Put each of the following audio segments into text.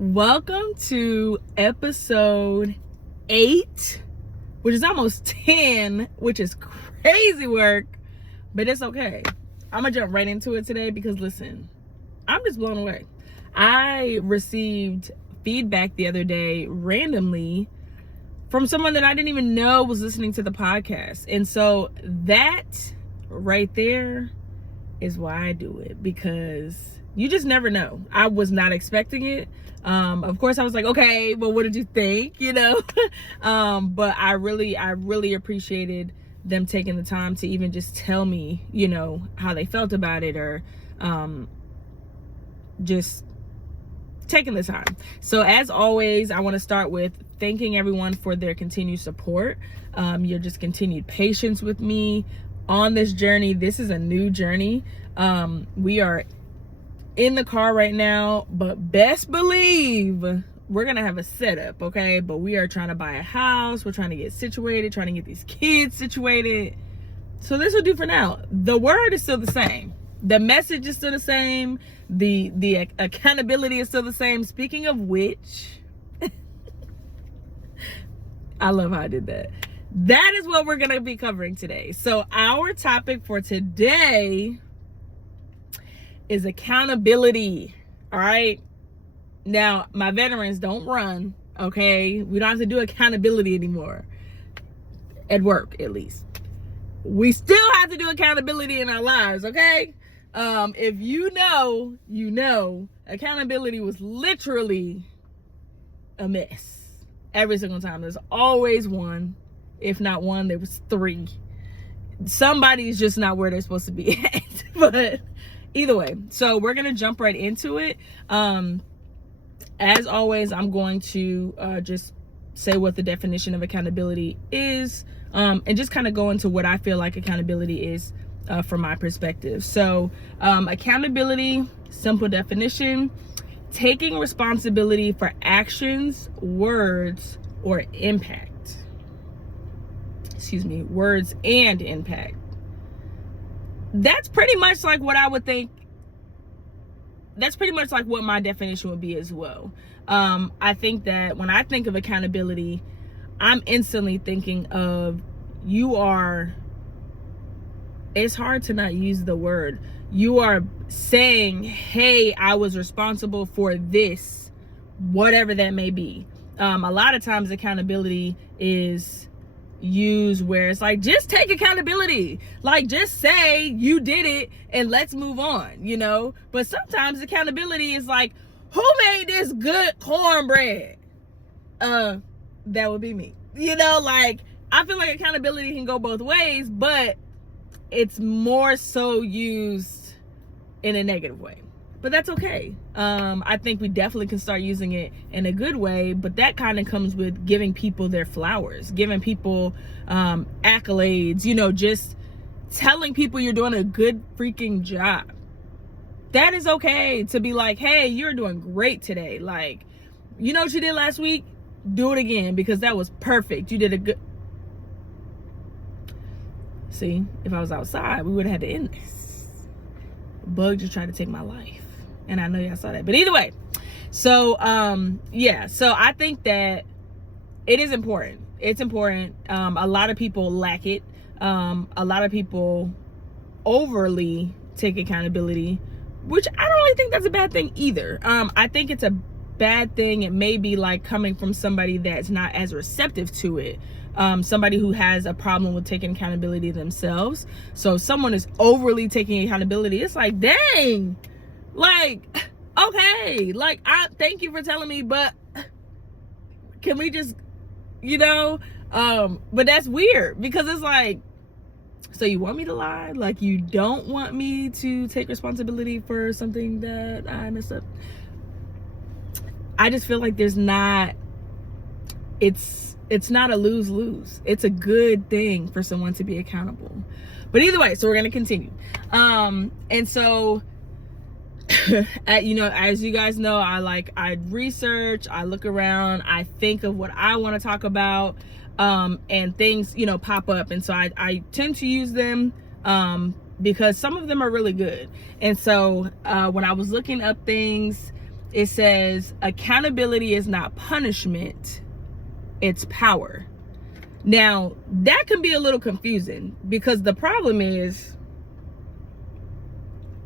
Welcome to episode 8, which is almost 10, which is crazy work, but it's okay. I'm gonna jump right into it today because listen, I'm just blown away. I received feedback the other day randomly from someone that I didn't even know was listening to the podcast. And so that right there is why I do it, because you just never know. I was not expecting it. Of course I was like, okay, but what did you think? But I really appreciated them taking the time to even just tell me, how they felt about it, or just taking the time. So as always, I want to start with thanking everyone for their continued support, your just continued patience with me on this journey. This is a new journey. We are in the car right now, but best believe we're gonna have a setup, okay? But we are trying to buy a house, we're trying to get situated, trying to get these kids situated. So this will do for now. The word is still the same, the message is still the same, the accountability is still the same. Speaking of which, I love how I did that. That is what we're gonna be covering today. So our topic for today is accountability. All right. Now, my veterans, don't run. Okay. We don't have to do accountability anymore. At work, at least. We still have to do accountability in our lives. Okay. If you know, accountability was literally a mess every single time. There's always one. If not one, there was 3. Somebody's just not where they're supposed to be at. But either way, so we're gonna jump right into it. As always, I'm going to just say what the definition of accountability is, and just kind of go into what I feel like accountability is from my perspective. So accountability, simple definition: taking responsibility for actions, words, or impact. Words and impact. That's pretty much like what I would think. That's pretty much like what my definition would be as well. I think that when I think of accountability, I'm instantly thinking of it's hard to not use the word. You are saying, hey, I was responsible for this, whatever that may be. A lot of times accountability is used where it's like, just take accountability, like just say you did it and let's move on, but sometimes accountability is like, who made this good cornbread? That would be me. Like, I feel like accountability can go both ways, but it's more so used in a negative way. But that's okay. I think we definitely can start using it in a good way, but that kind of comes with giving people their flowers, giving people accolades, just telling people you're doing a good freaking job. That is okay to be like, hey, you're doing great today. Like, you know what you did last week? Do it again, because that was perfect. You did a good... See, if I was outside, we would have had to end this. Bug just tried to take my life. And I know y'all saw that. But either way, so so I think that it is important. It's important. A lot of people lack it. A lot of people overly take accountability, which I don't really think that's a bad thing either. I think it's a bad thing. It may be like coming from somebody that's not as receptive to it. Somebody who has a problem with taking accountability themselves. So if someone is overly taking accountability, it's like, dang. Like, okay, like, I thank you for telling me, but can we just, but that's weird, because it's like, so you want me to lie? Like, you don't want me to take responsibility for something that I messed up? I just feel like it's not a lose-lose. It's a good thing for someone to be accountable. But either way, so we're going to continue. And so, as you guys know, I research, I look around, I think of what I want to talk about, and things, pop up. And so I tend to use them, because some of them are really good. And so, when I was looking up things, it says, accountability is not punishment, it's power. Now, that can be a little confusing because the problem is,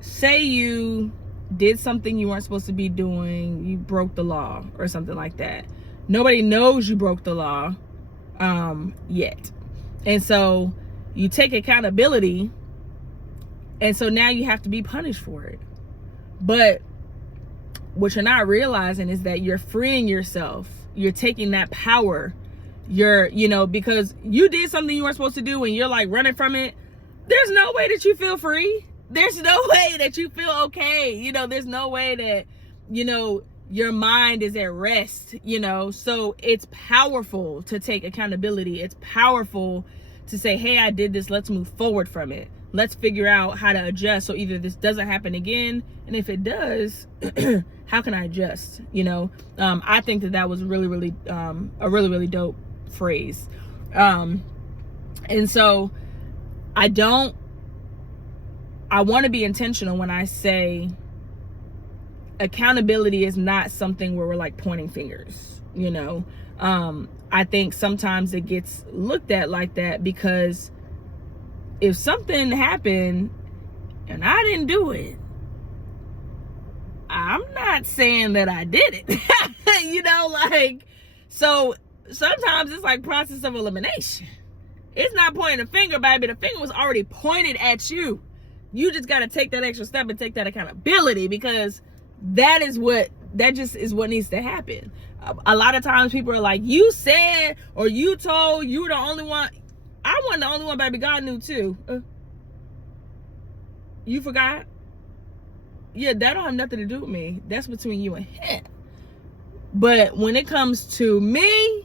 say you did something you weren't supposed to be doing, you broke the law or something like that. Nobody knows you broke the law yet. And so you take accountability, and so now you have to be punished for it. But what you're not realizing is that you're freeing yourself. You're taking that power. Because you did something you weren't supposed to do and you're like running from it. There's no way that you feel free. There's no way that you feel okay. There's no way that, your mind is at rest, So it's powerful to take accountability. It's powerful to say, hey, I did this. Let's move forward from it. Let's figure out how to adjust. So either this doesn't happen again, and if it does, how can I adjust? I think that was really, really, a really, really dope phrase. And so I want to be intentional when I say accountability is not something where we're like pointing fingers. I think sometimes it gets looked at like that because if something happened and I didn't do it, I'm not saying that I did it. So sometimes it's like process of elimination. It's not pointing a finger, baby. The finger was already pointed at you. You just got to take that extra step and take that accountability, because that just is what needs to happen. A lot of times people are like, you said, or you told, you were the only one. I wasn't the only one, baby. God knew too. You forgot? Yeah, that don't have nothing to do with me. That's between you and him. But when it comes to me,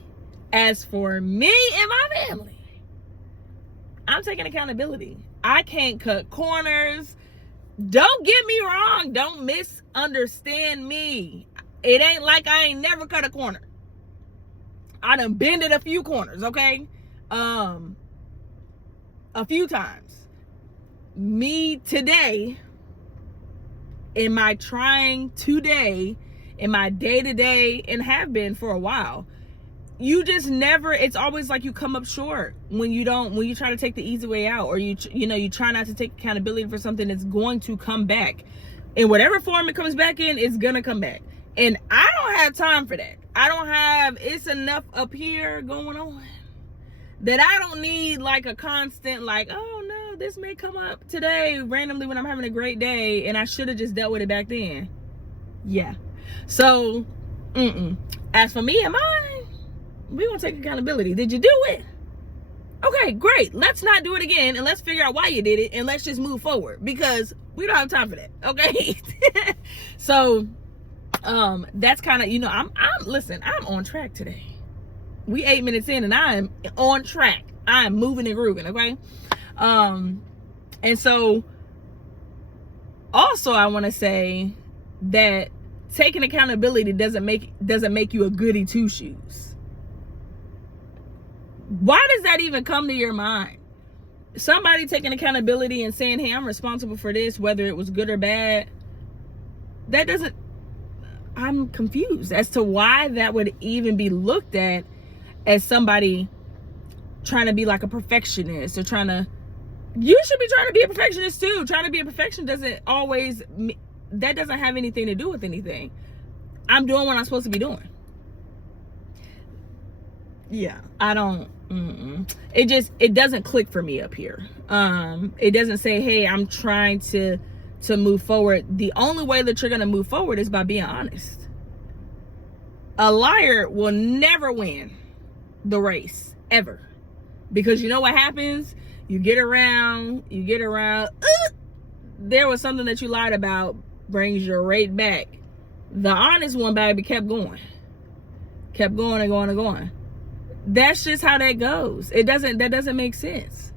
as for me and my family, I'm taking accountability. I can't cut corners. Don't get me wrong. Don't misunderstand me. It ain't like I ain't never cut a corner. I done bended a few corners, okay? A few times. Me today, in my trying today, in my day-to-day, and have been for a while, you just never, it's always like you come up short when you try to take the easy way out, or you try not to take accountability for something that's going to come back. In whatever form it comes back in, it's gonna come back. And I don't have time for that. It's enough up here going on that I don't need like a constant, like, oh no, this may come up today randomly when I'm having a great day and I should have just dealt with it back then. Yeah. So, as for me and mine, we're gonna take accountability. Did you do it? Okay, great. Let's not do it again, and let's figure out why you did it, and let's just move forward, because we don't have time for that. Okay. So that's kind of, I'm on track today. We 8 minutes in and I'm on track. I'm moving and grooving. Okay. And so also I want to say that taking accountability doesn't make you a goody two shoes. Why does that even come to your mind? Somebody taking accountability and saying, hey, I'm responsible for this, whether it was good or bad. I'm confused as to why that would even be looked at as somebody trying to be like a perfectionist, or you should be trying to be a perfectionist too. Trying to be a perfectionist that doesn't have anything to do with anything. I'm doing what I'm supposed to be doing. Yeah, I don't, it doesn't click for me up here. It doesn't say, hey, I'm trying to move forward. The only way that you're going to move forward is by being honest. A liar will never win the race, ever. Because you know what happens? You get around, there was something that you lied about, brings you right back. The honest one, baby, kept going and going. That's just how that goes. That doesn't make sense.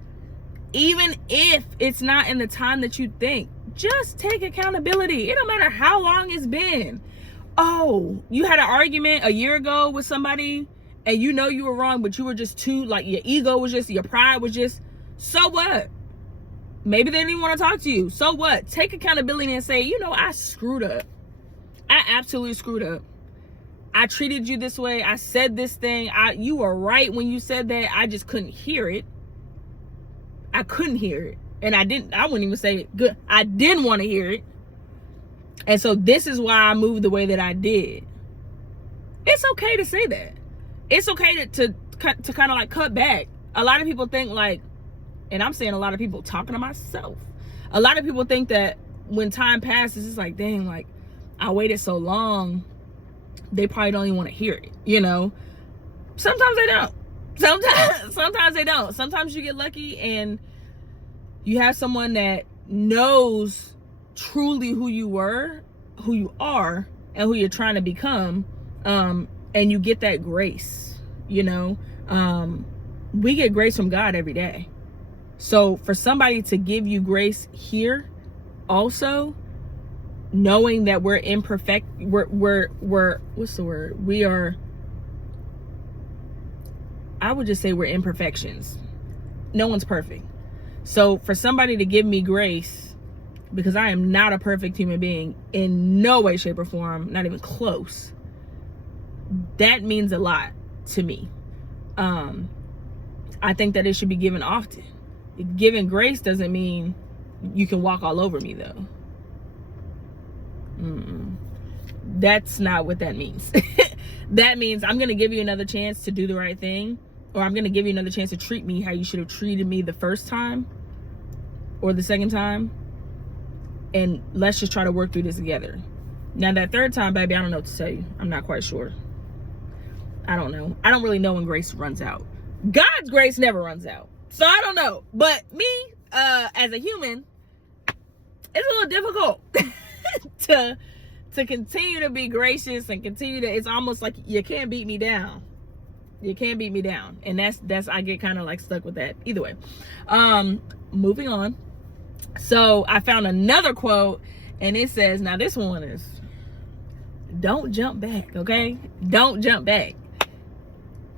Even if it's not in the time that you think, just take accountability. It don't matter how long it's been. Oh, you had an argument a year ago with somebody and you know you were wrong, but you were just too, like, your ego was just, your pride was just, so what? Maybe they didn't even want to talk to you. So what? Take accountability and say, I screwed up. I absolutely screwed up. I treated you this way. I said this thing. You were right when you said that. I just couldn't hear it. I couldn't hear it. And I wouldn't even say it good. I didn't want to hear it. And so this is why I moved the way that I did. It's okay to say that. It's okay to kind of like cut back. A lot of people think like, and I'm saying a lot of people, talking to myself, a lot of people think that when time passes, it's like, dang, like I waited so long, they probably don't even want to hear it, you know? Sometimes they don't. Sometimes they don't. Sometimes you get lucky and you have someone that knows truly who you were, who you are, and who you're trying to become. And you get that grace, you know? We get grace from God every day. So for somebody to give you grace here also, knowing that we're imperfect, we're what's the word? We are, I would just say we're imperfections. No one's perfect. So for somebody to give me grace, because I am not a perfect human being in no way, shape, or form, not even close, that means a lot to me. I think that it should be given often. Giving grace doesn't mean you can walk all over me though. That's not what that means. That means I'm going to give you another chance to do the right thing, or I'm going to give you another chance to treat me how you should have treated me the first time or the second time. And let's just try to work through this together. Now that third time, baby, I don't know what to tell you. I'm not quite sure. I don't know. I don't really know when grace runs out. God's grace never runs out. So I don't know. But me, as a human, it's a little difficult to continue to be gracious and continue to, it's almost like you can't beat me down. You can't beat me down. And that's I get kind of like stuck with that. Either way. Moving on. So I found another quote, and it says, now this one is, don't jump back, okay? Don't jump back.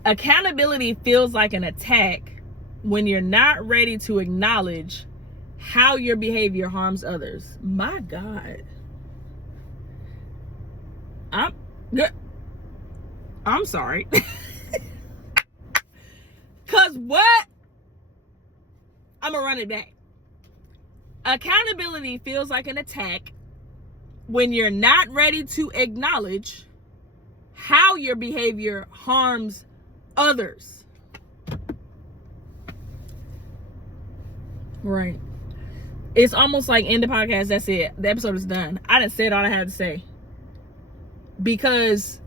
Accountability feels like an attack when you're not ready to acknowledge how your behavior harms others. My God. I'm sorry. Cause what? I'm gonna run it back. Accountability feels like an attack when you're not ready to acknowledge how your behavior harms others. Right. It's almost like end the podcast. That's it. The episode is done. I done said all I had to say. Because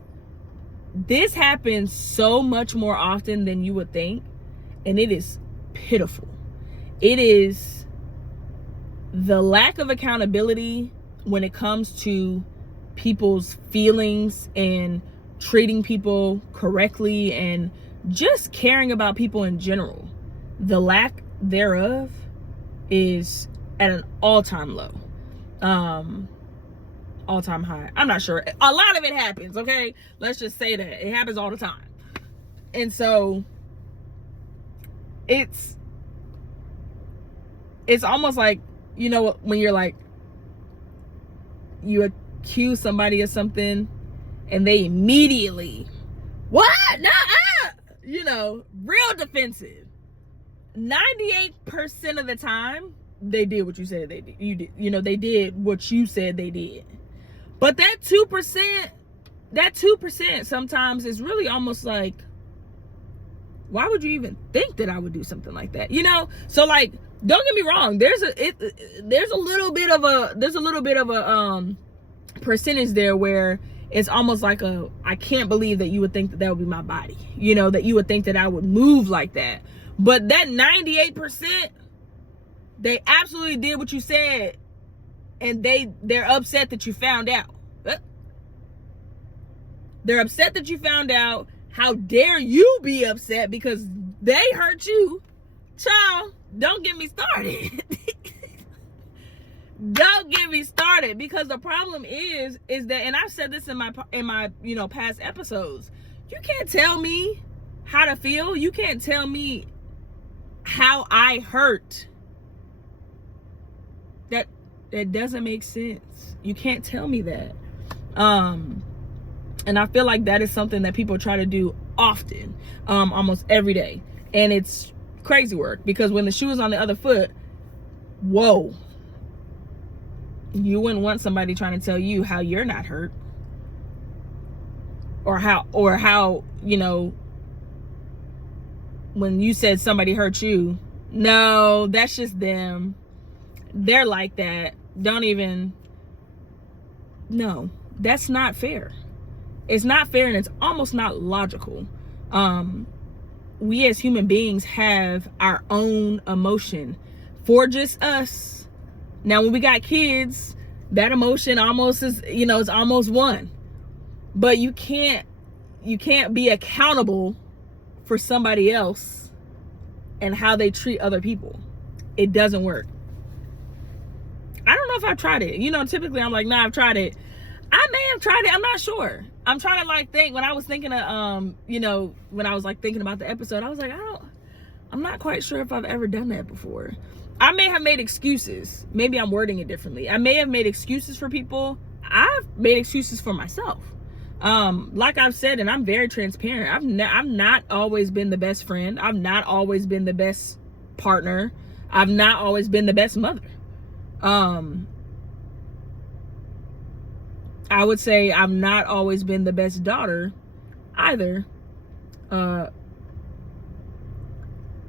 this happens so much more often than you would think. And it is pitiful. It is the lack of accountability when it comes to people's feelings and treating people correctly and just caring about people in general. The lack thereof is at an all-time low, all-time high. I'm not sure. A lot of it happens, okay? Let's just say that it happens all the time. And so it's almost like, you know, when you're like, you accuse somebody of something and they immediately, what? Nah, you know, real defensive. 98% of the time, they did what you said they did. You know, they did what you said they did. But that 2% sometimes is really almost like, why would you even think that I would do something like that? You know? So like, don't get me wrong. There's a little bit of a percentage there where it's almost like I can't believe that you would think that would be my body. You know, that you would think that I would move like that. But that 98%, they absolutely did what you said, and they're upset that you found out. They're upset that you found out. How dare you be upset because they hurt you? Child, don't get me started. Don't get me started, because the problem is that, and I've said this in my past episodes, you can't tell me how to feel. You can't tell me how I hurt. That doesn't make sense. You can't tell me that. And I feel like that is something that people try to do often, almost every day. And it's crazy work, because when the shoe is on the other foot, whoa, you wouldn't want somebody trying to tell you how you're not hurt, or how, you know, when you said somebody hurt you, no, that's just them. They're like that. Don't even, no, that's not fair. It's not fair, and it's almost not logical. We as human beings have our own emotion for just us. Now, when we got kids, that emotion almost is, you know, it's almost one. But you can't be accountable for somebody else and how they treat other people. It doesn't work. I don't know if I've tried it. You know, typically I'm like, nah, I've tried it. I may have tried it. I'm not sure. I'm trying to like think. When I was thinking of, you know, when I was like thinking about the episode, I was like, I'm not quite sure if I've ever done that before. I may have made excuses. Maybe I'm wording it differently. I may have made excuses for people. I've made excuses for myself. Like I've said, and I'm very transparent. I've not always been the best friend. I've not always been the best partner. I've not always been the best mother. I would say I've not always been the best daughter either.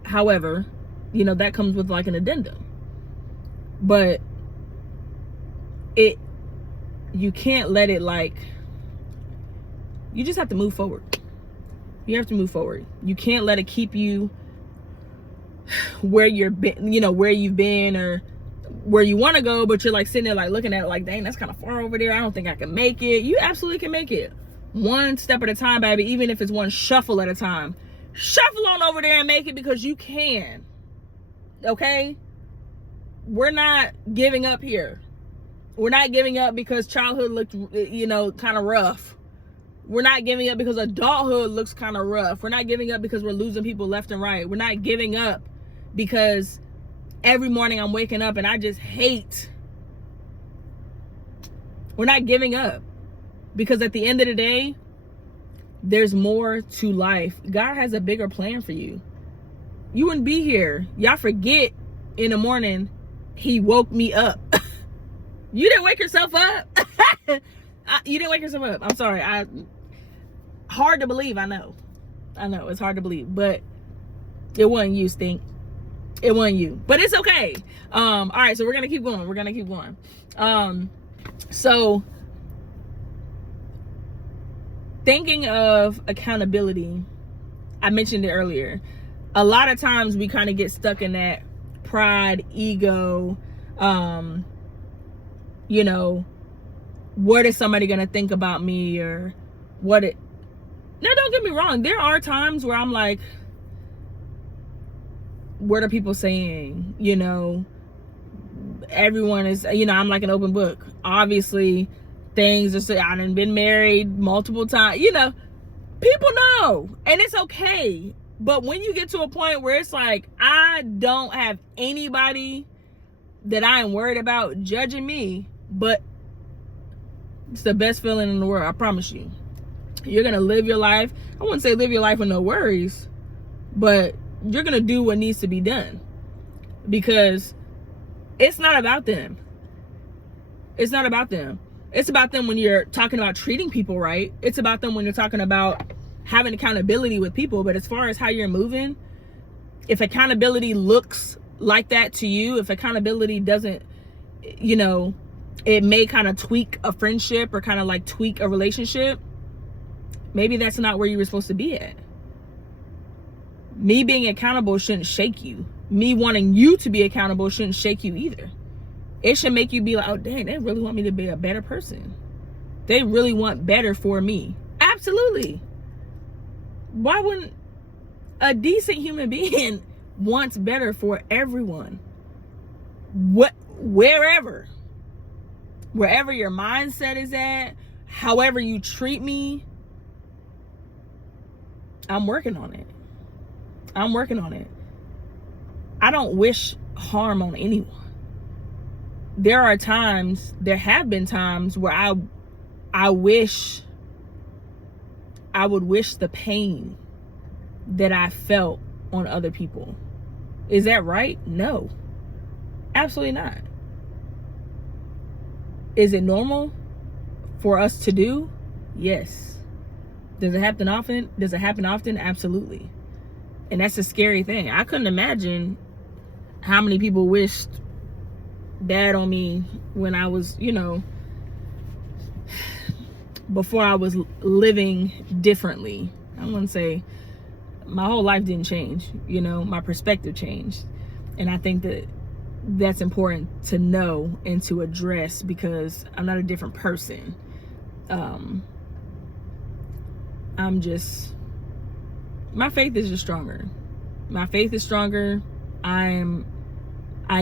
However, you know, that comes with like an addendum. But you can't let it like, you just have to move forward. You have to move forward. You can't let it keep you where you've been or where you want to go, but you're like sitting there like looking at it like, dang, that's kind of far over there. I don't think I can make it. You absolutely can make it. One step at a time, baby. Even if it's one shuffle at a time. Shuffle on over there and make it, because you can. Okay? We're not giving up here. We're not giving up because childhood looked, you know, kind of rough. We're not giving up because adulthood looks kind of rough. We're not giving up because we're losing people left and right. We're not giving up because every morning I'm waking up and I just hate. We're not giving up because at the end of the day, there's more to life. God has a bigger plan for you. You wouldn't be here. Y'all forget in the morning, he woke me up. You didn't wake yourself up. You didn't wake yourself up. I'm sorry. Hard to believe. I know it's hard to believe, but it wasn't you, Stink. It wasn't you, but it's okay. All right, so we're gonna keep going. So thinking of accountability, I mentioned it earlier. A lot of times we kind of get stuck in that pride, ego, you know, what is somebody gonna think about me, or now don't get me wrong, there are times where I'm like, what are people saying? You know, everyone is, you know, I'm like an open book. Obviously, things are saying, I done been married multiple times. You know, people know, and it's okay. But when you get to a point where it's like, I don't have anybody that I am worried about judging me, but it's the best feeling in the world. I promise you. You're going to live your life. I wouldn't say live your life with no worries, but you're going to do what needs to be done, because it's not about them. It's not about them. It's about them when you're talking about treating people right. It's about them when you're talking about having accountability with people. But as far as how you're moving, if accountability looks like that to you, if accountability doesn't, you know, it may kind of tweak a friendship or kind of like tweak a relationship, maybe that's not where you were supposed to be at. Me being accountable shouldn't shake you. Me wanting you to be accountable shouldn't shake you either. It should make you be like, oh, dang, they really want me to be a better person. They really want better for me. Absolutely. Why wouldn't a decent human being wants better for everyone? Wherever your mindset is at, however you treat me, I'm working on it. I don't wish harm on anyone. There have been times where I would wish the pain that I felt on other people. Is that right? No, absolutely not. Is it normal for us to do? Yes. Does it happen often? Absolutely. And that's a scary thing. I couldn't imagine how many people wished bad on me when I was, before I was living differently. I wouldn't say my whole life didn't change, my perspective changed. And I think that that's important to know and to address, because I'm not a different person. My faith is just stronger. My faith is stronger. I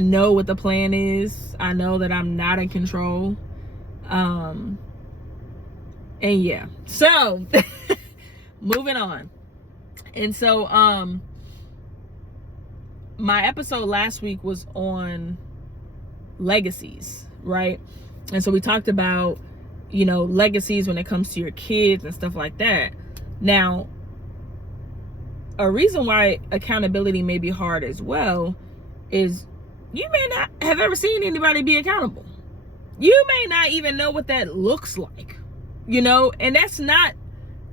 know what the plan is. I know that I'm not in control. And yeah, so moving on. And so, my episode last week was on legacies, right? And so we talked about, legacies when it comes to your kids and stuff like that. Now, a reason why accountability may be hard as well is you may not have ever seen anybody be accountable. You may not even know what that looks like, and that's not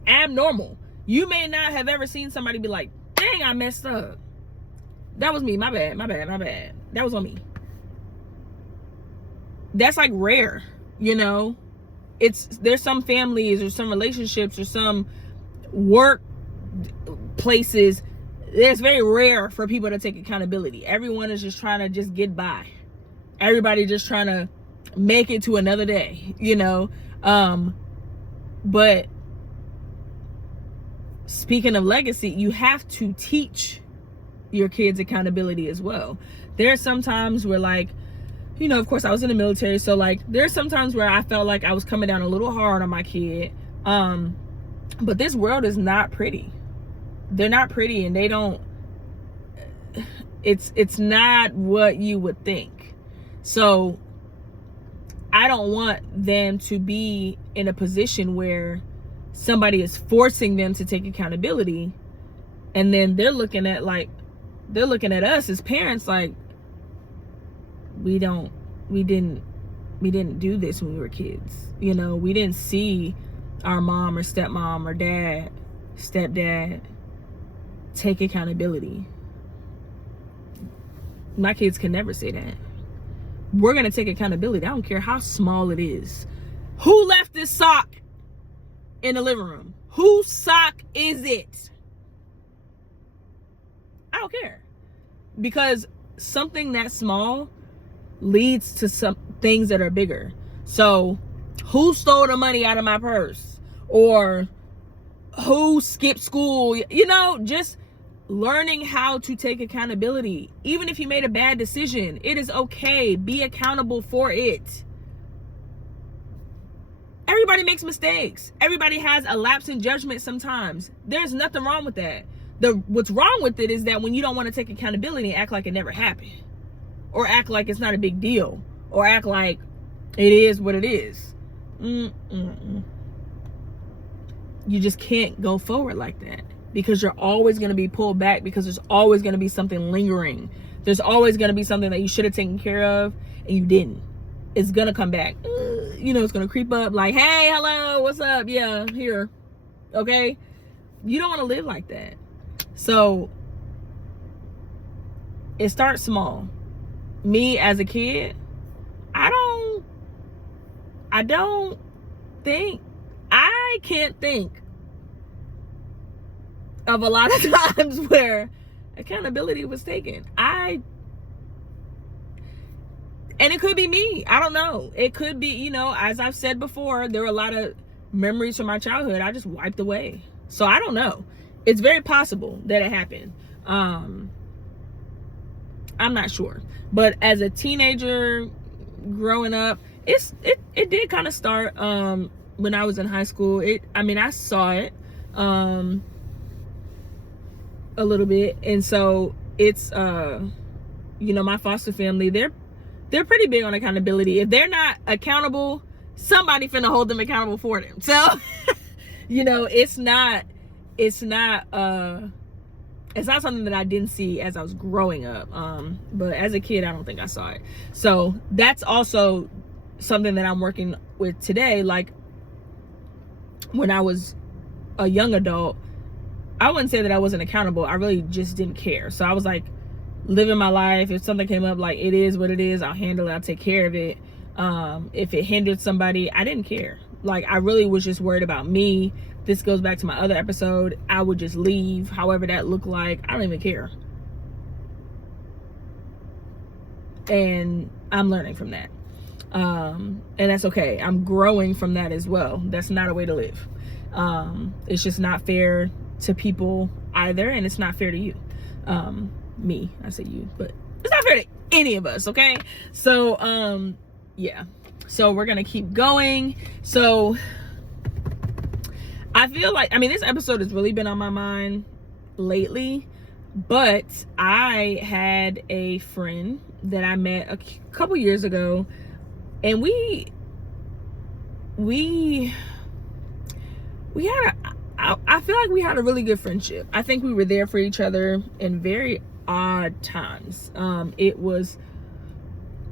abnormal. You may not have ever seen somebody be like, dang, I messed up. That was me. My bad. That was on me. That's like rare, there's some families or some relationships or some work places, it's very rare for people to take accountability. Everyone is just trying to just get by. Everybody just trying to make it to another day, but speaking of legacy, you have to teach your kids accountability as well. There are some times where, like, of course I was in the military, so like there's some times where I felt like I was coming down a little hard on my kid. But this world is not pretty. They're not pretty, and they don't, it's not what you would think. So I don't want them to be in a position where somebody is forcing them to take accountability, and then they're looking at us as parents like, we didn't do this when we were kids. We didn't see our mom or stepmom or stepdad take accountability. My kids can never say that. We're going to take accountability. I don't care how small it is. Who left this sock in the living room? Whose sock is it? I don't care. Because something that small leads to some things that are bigger. So, who stole the money out of my purse? Or who skipped school? Just learning how to take accountability. Even if you made a bad decision, it is okay. Be accountable for it. Everybody makes mistakes. Everybody has a lapse in judgment sometimes. There's nothing wrong with that. What's wrong with it is that when you don't want to take accountability, act like it never happened. Or act like it's not a big deal. Or act like it is what it is. You just can't go forward like that, because you're always going to be pulled back, because there's always going to be something lingering. There's always going to be something that you should have taken care of and you didn't. It's going to come back. It's going to creep up like, hey, hello, what's up? Yeah, here. Okay? You don't want to live like that. So it starts small. Me as a kid, I can't think of a lot of times where accountability was taken. And it could be me. I don't know. It could be, as I've said before, there were a lot of memories from my childhood I just wiped away. So I don't know. It's very possible that it happened. I'm not sure. But as a teenager growing up, it did kind of start when I was in high school. I saw it a little bit. And so it's my foster family, they're pretty big on accountability. If they're not accountable, somebody finna hold them accountable for them. So, you know, it's not something that I didn't see as I was growing up. But as a kid, I don't think I saw it. So that's also something that I'm working with today. Like, when I was a young adult, I wouldn't say that I wasn't accountable. I really just didn't care. So I was like living my life. If something came up, like, it is what it is, I'll handle it, I'll take care of it. If it hindered somebody, I didn't care. Like, I really was just worried about me. This goes back to my other episode. I would just leave, however that looked like. I don't even care. And I'm learning from that. And that's okay. I'm growing from that as well. That's not a way to live. It's just not fair to people either, and it's not fair to you. Me, I say you, but it's not fair to any of us, okay? So, yeah. So we're gonna keep going. So I feel like, I mean, this episode has really been on my mind lately, but I had a friend that I met a couple years ago, and we had I feel like we had a really good friendship. I think we were there for each other in very odd times. It was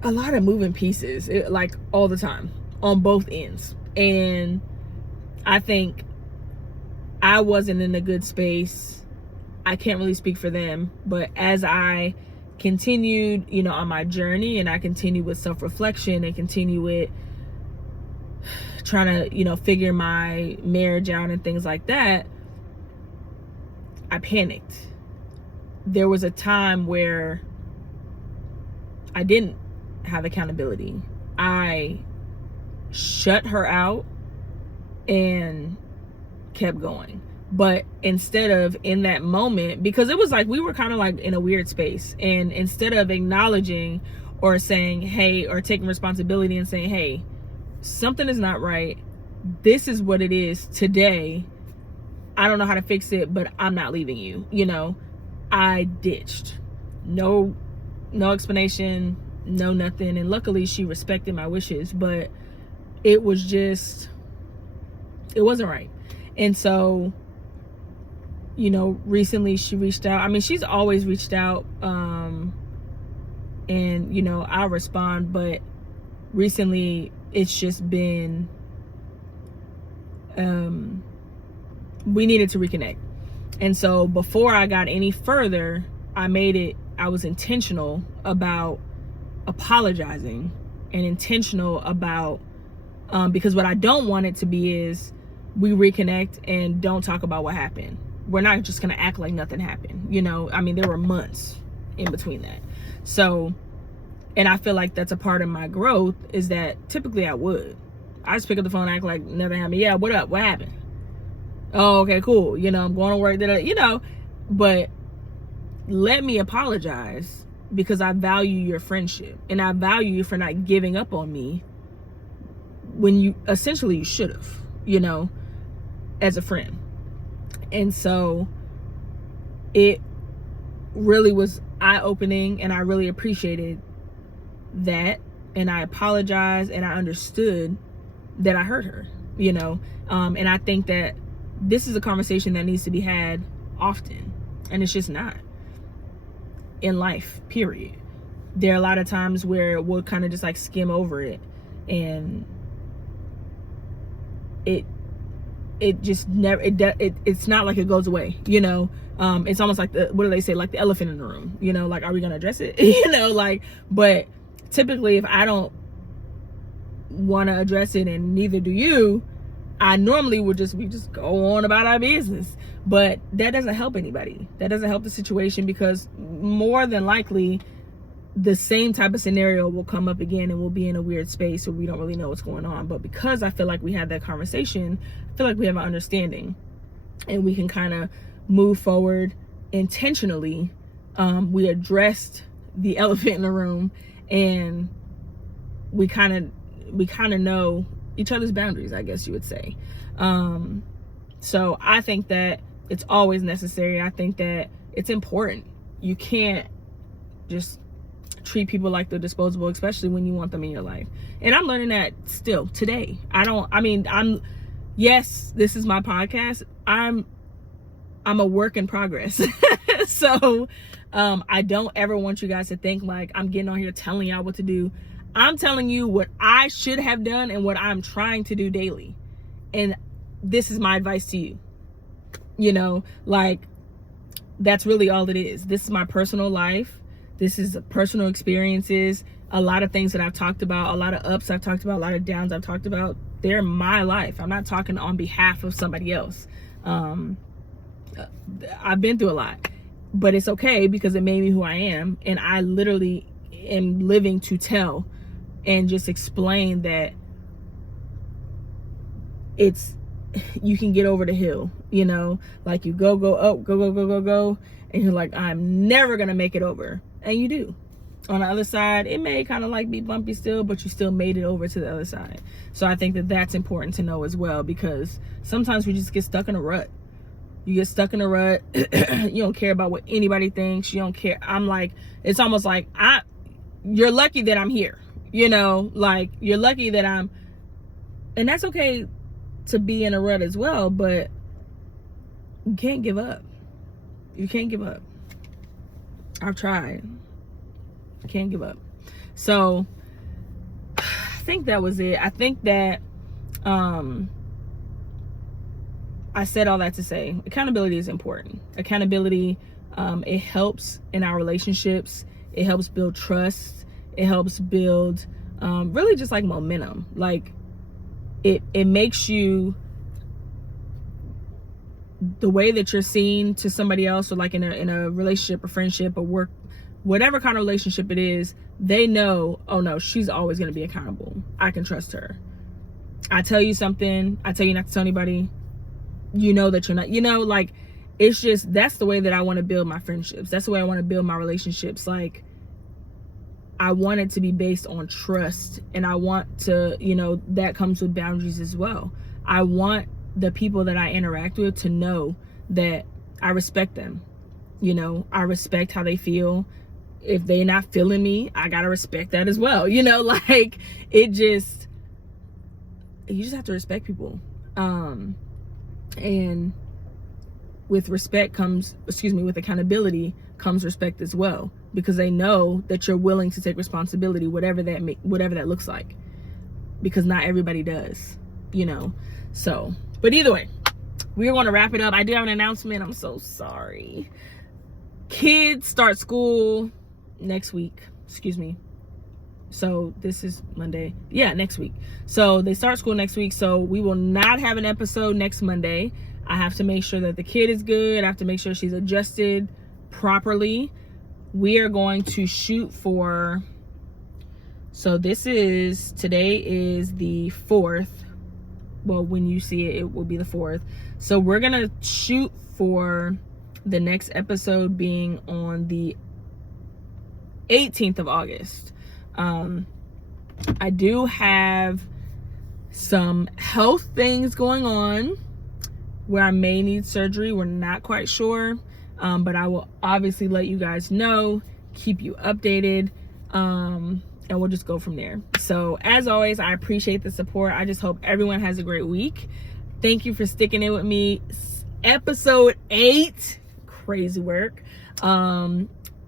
a lot of moving pieces, like all the time on both ends. And I think I wasn't in a good space. I can't really speak for them, but as I continued, you know, on my journey, and I continued with self-reflection and continue with trying to, you know, figure my marriage out and things like that, I panicked. There was a time where I didn't have accountability. I shut her out and kept going. But instead of, in that moment, because it was like we were kind of like in a weird space, and instead of acknowledging or saying, hey, or taking responsibility and saying, hey, something is not right, this is what it is today, I don't know how to fix it, but I'm not leaving you, you know, I ditched. No explanation, no nothing. And luckily she respected my wishes, but it was just, it wasn't right. And so, you know, recently she reached out. I mean, she's always reached out, and, you know, I'll respond, but recently it's just been, we needed to reconnect. And so before I got any further, I was intentional about apologizing, and intentional about, because what I don't want it to be is we reconnect and don't talk about what happened. We're not just gonna act like nothing happened, you know. I mean, there were months in between that. So, and I feel like that's a part of my growth, is that typically I just pick up the phone and act like nothing happened. Yeah, what up? What happened? Oh, okay, cool. You know, I'm going to work, you know, but let me apologize, because I value your friendship, and I value you for not giving up on me when you should have, you know, as a friend. And so it really was eye-opening, and I really appreciated that, and I apologized, and I understood that I hurt her, you know. And I think that this is a conversation that needs to be had often, and it's just not in life, period. There are a lot of times where we'll kind of just like skim over it, and it just never, it's not like it goes away, you know. It's almost like what do they say, like the elephant in the room, you know, like, are we gonna address it? You know, like, but typically if I don't want to address it, and neither do you, I normally would we just go on about our business. But that doesn't help anybody. That doesn't help the situation, because more than likely the same type of scenario will come up again, and we'll be in a weird space where we don't really know what's going on. But because I feel like we had that conversation, I feel like we have an understanding, and we can kind of move forward intentionally. We addressed the elephant in the room, and we kind of know each other's boundaries, I guess you would say. So I think that it's always necessary. I think that it's important. You can't just treat people like they're disposable, especially when you want them in your life. And I'm learning that still today. Yes, this is my podcast. I'm a work in progress. So I don't ever want you guys to think like I'm getting on here telling y'all what to do. I'm telling you what I should have done and what I'm trying to do daily. And this is my advice to you. You know, like, that's really all it is. This is my personal life. This is personal experiences. A lot of things that I've talked about, a lot of ups I've talked about, a lot of downs I've talked about. They're my life. I'm not talking on behalf of somebody else. I've been through a lot, but it's okay because it made me who I am. And I literally am living to tell and just explain that you can get over the hill, you know, like you go up, go. And you're like, I'm never going to make it over. And you do. On the other side, it may kind of like be bumpy still, but you still made it over to the other side. So I think that that's important to know as well, because sometimes we just get stuck in a rut. You get stuck in a rut. You don't care about what anybody thinks. You don't care. I'm like, it's almost like you're lucky that I'm here. You know, like, you're lucky that and that's okay to be in a rut as well, but you can't give up. You can't give up. I've tried. I can't give up. So I think that was it. I think that I said all that to say accountability is important. Accountability, it helps in our relationships. It helps build trust. It helps build really just like momentum. Like, it makes you, the way that you're seen to somebody else, or like in a relationship or friendship or work, whatever kind of relationship it is, they know, oh no, she's always going to be accountable. I can trust her. I tell you something, I tell you not to tell anybody, you know that you're not, you know, like, it's just, that's the way that I want to build my friendships. That's the way I want to build my relationships. Like, I want it to be based on trust, and I want to, you know, that comes with boundaries as well. I want the people that I interact with to know that I respect them. You know, I respect how they feel. If they're not feeling me, I gotta respect that as well. You know, like, you just have to respect people. And with respect comes, with accountability comes respect as well, because they know that you're willing to take responsibility, whatever that looks like, because not everybody does, you know. So, but either way, we're going to wrap it up. I do have an announcement. I'm so sorry. Kids start school next week. So this is Monday. Yeah, next week. So they start school next week. So we will not have an episode next Monday. I have to make sure that the kid is good. I have to make sure she's adjusted properly. We are going to shoot for, so today is the 4th. Well, when you see it, it will be the 4th. So we're going to shoot for the next episode being on the 18th of August. I do have some health things going on where I may need surgery. We're not quite sure, but I will obviously let you guys know, keep you updated, and we'll just go from there. So as always, I appreciate the support. I just hope everyone has a great week. Thank you for sticking in with me. Episode 8, crazy work.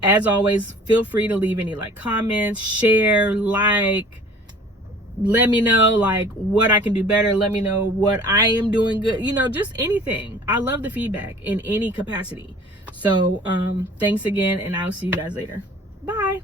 As always, feel free to leave any comments, share, let me know what I can do better. Let me know what I am doing good, just anything. I love the feedback in any capacity. So thanks again, and I'll see you guys later. Bye.